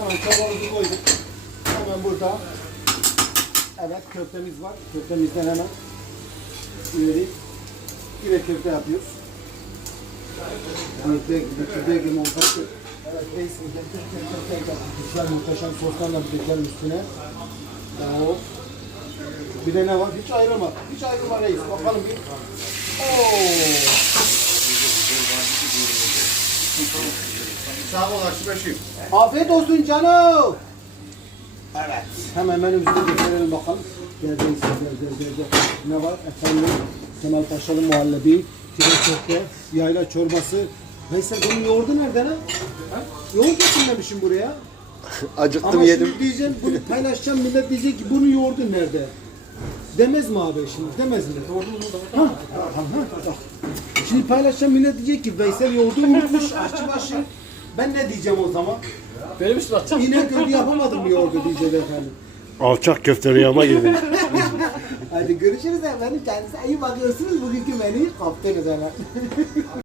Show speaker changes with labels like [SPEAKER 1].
[SPEAKER 1] Hemen tavamızı koyduk. Hemen burada. Evet köftemiz var. Köftemizden hemen ileri yine köfte yapıyoruz. Köfte montajı. Evet reisim köfte güzel muhteşem soslarla dökelim üstüne. Oh. Bir de ne var? Hiç ayrılma. Hiç ayrılma reis. Bakalım bir. Oo.
[SPEAKER 2] Sağ ol Akşebaşım.
[SPEAKER 1] Afiyet olsun canım. Evet. Hemen menümüzü de getirelim bakalım. Gel reis gel. Ne var? Efendim Kemal Paşalı muhallebi, tire köfte, yayla çorbası. Veysel bunun yoğurdu nereden ha? Yoğurt getirmemişim buraya.
[SPEAKER 3] Acıktım
[SPEAKER 1] Ama
[SPEAKER 3] yedim.
[SPEAKER 1] şimdi diyeceğim, bunu paylaşacağım, millet diyecek ki bunun yoğurdu nerede? Demez mi abi şimdi? Demez mi? Ha? Bak. Şimdi paylaşacağım, millet diyecek ki Veysel yoğurdu unutmuş, aşçıbaşı. Ben ne diyeceğim o zaman?
[SPEAKER 4] Benim üstüme atacağım.
[SPEAKER 1] İnegöl'ü yapamadım yoğurdu diyecek efendim.
[SPEAKER 3] Alçak köfte rüyama girdi.
[SPEAKER 1] Hadi görüşürüz efendim. Kendinize iyi bakıyorsunuz. Bugünkü menüyü kaptınız hemen.